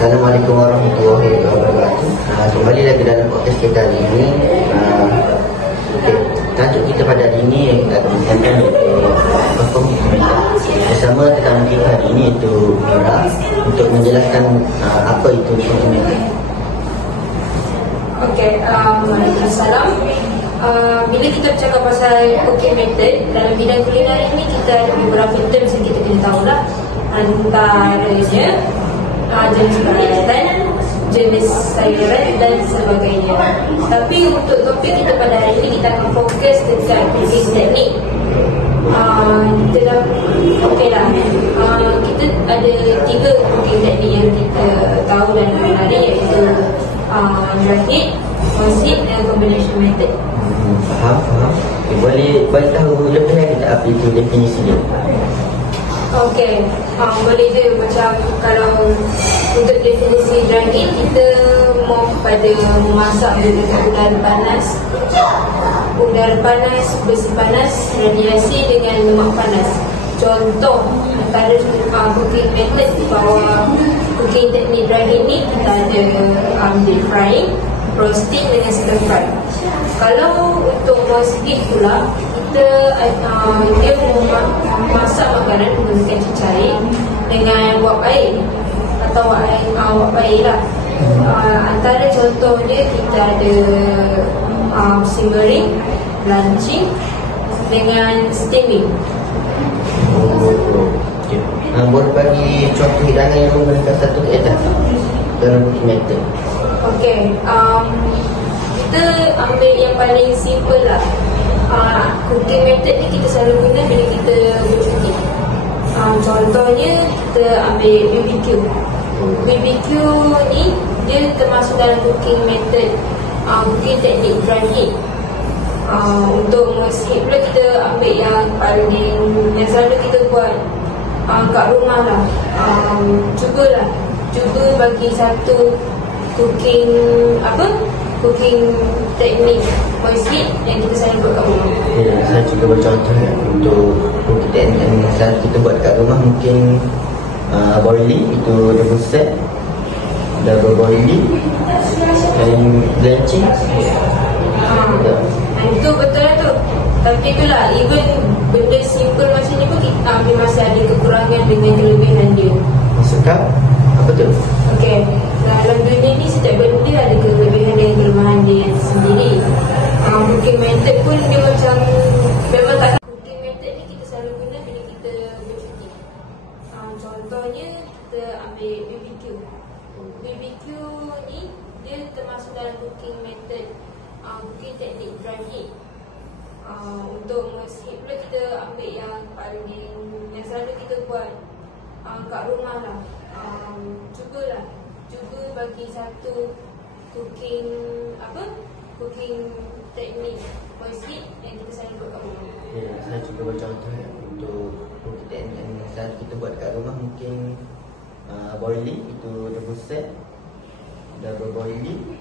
Assalamualaikum warahmatullahi wabarakatuh. Kembali lagi dalam podcast kita hari ini. Tajuk kita pada hari ini adalah tentang bersama tetamu kita hari ini iaitu Mira untuk menjelaskan apa itu Wikimedia. Assalamualaikum. Bila kita bercakap pasal cooking method dalam bidang kulinari ini, kita ada beberapa terms yang kita kena tahu lah. Antaranya jenis peralatan, jenis sayuran dan sebagainya. Tapi untuk topik kita pada hari ini, kita akan fokus tentang cooking teknik. Kita ada 3 cooking teknik yang kita tahu dan kulinari, iaitu dry heat, toast heat dan combination method. Faham. Boleh tahu lebih lagi tak apa itu definisi dia? Boleh je. Macam kalau untuk definisi dry heat, kita mau pada memasak dengan udara panas, besi panas, radiasi dengan lemak panas. Contoh antara cooking method di bawah cooking teknik dry heat ni, kita ada deep frying, roasting dengan stir fry. Kalau untuk roast heat pula, kita dia memasak makanan menggunakan cecair dengan wap air atau wap air lah. Antara contohnya kita ada simmering, blanching dengan steaming. Boleh bagi contoh hidangan yang menggunakan satu keadaan dalam cooking method? Kita ambil yang paling simple lah. Cooking method ni kita selalu guna bila kita bercuti. Contohnya kita ambil BBQ. BBQ ni dia termasuk dalam cooking method cooking teknik dry heat. Untuk roast heat pula, kita ambil yang selalu kita buat kat rumah lah. Cuba bagi satu cooking teknik roast heat yang kita selalu buat kat rumah. Saya cuba bercontoh untuk cooking teknik yang selalu kita buat kat rumah. Mungkin boiling, itu double set, double boiling dan blanching. Itu betul lah tu. Tapi itulah, even benda simple macam ni pun kita masih ada kekurangan dengan kelebihan dia. Maksudkah? Apa tu? Dalam dunia ni setiap benda ada kelebihan dan kelemahan dia sendiri. Cooking method pun dia macam memang tak. Cooking method ni kita selalu guna bila kita bercuti. Contohnya kita ambil BBQ. BBQ ni dia termasuk dalam cooking method cooking teknik dry heat. Untuk roast heat pula, kita ambil yang selalu kita buat kat rumah lah. Cuba bagi satu cooking teknik roast heat yang kita selalu buat kat rumah. Saya cuba bercontoh untuk cooking teknik yang selalu kita buat kat rumah. Mungkin boiling, itu double set, double boiling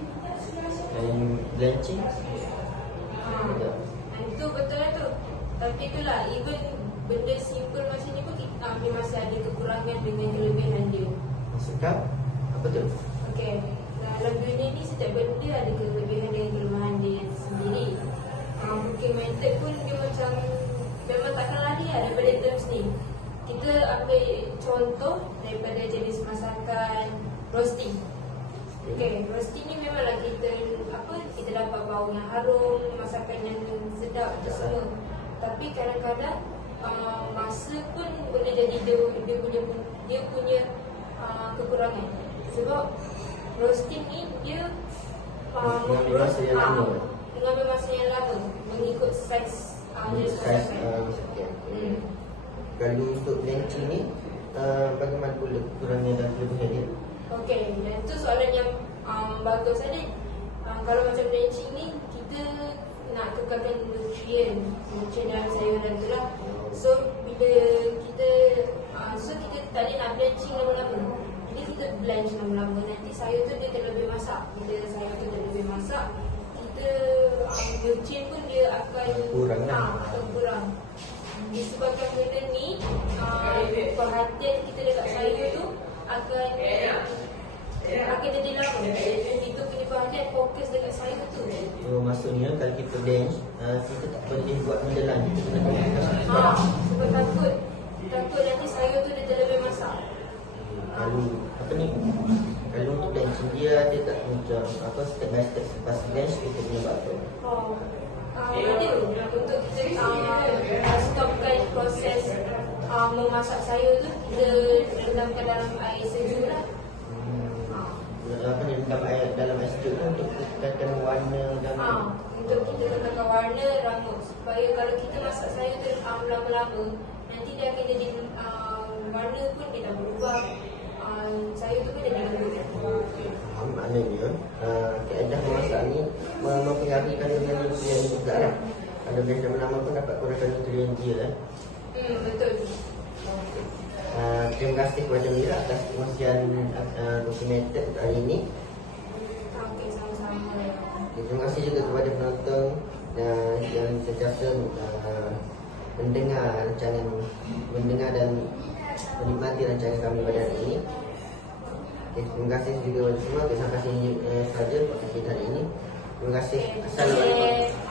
dan blanching. Itu betul lah tu. Tapi itulah, even benda simple macam ni pun dia masih ada kekurangan dengan kelebihan dia. Maksudkah? Apa tu? Dalam dunia ni setiap benda ada kelebihan dan kelemahan dia sendiri. Cooking method pun dia macam memang takkan lari lah daripada terms ni. Kita ambil contoh daripada jenis masakan roasting. Roasting ni memanglah kita dapat bau yang harum, masakan yang sedap tu semua. Tapi kadang-kadang masa pun boleh jadi dia punya kekurangan. Sebab roasting ni dia mengambil masa yang lama mengikut saiz jenis masakan. Kalau untuk blanching ni, bagaimana pula kekurangan dan kelebihan dia? Dan tu soalan yang bagus tadi. Kalau macam blanching ni, kita nak kekalkan nutrien dalam sayuran tu lah. So bila kita tadi nak blanching lama-lama, jadi kita blanch lama-lama, nanti sayur tu dia terlebih masak. Bila sayur tu terlebih masak, kita nutrien pun dia akan kurang. Disebabkan benda ni, perhatian kita dekat sayur tu akan akan jadi lama. Kita punya bahagian fokus dekat sayur tu. So maksudnya kalau kita bench, kita tak boleh buat benda lain. Kita kena fokus. Sebab takut nanti sayur tu dia terlebih masak. Kalau apa ni? Kalau untuk bench dia tak macam apa step by step lepas bench kita kena buat apa? Ada untuk kita stopkan proses memasak sayur tu, kita rendamkan dalam air sejuk lah. Apa ni, rendam air dalam air sejuk tu untuk tekan warna dan untuk kita tekan warna rambut, supaya kalau kita masak sayur tu lama-lama, nanti dia akan jadi warna pun dia dah berubah, sayur tu pun dia dah lembut. Maknanya kaedah memasak ni mempengaruhi kandungan nutrien juga lah. Kalau bench dah lama pun dapat kurangkan nutrien dia lah. Betul. Terima kasih kepada Mira atas kongsian dokumenter hari ini. Okey, sama-sama. Terima kasih juga kepada penonton yang sentiasa mendengar dan menikmati rancangan kami pada hari ini. Terima kasih juga kepada semua. Sampai sini saja podcast kita hari ini. Terima kasih. Assalamualaikum.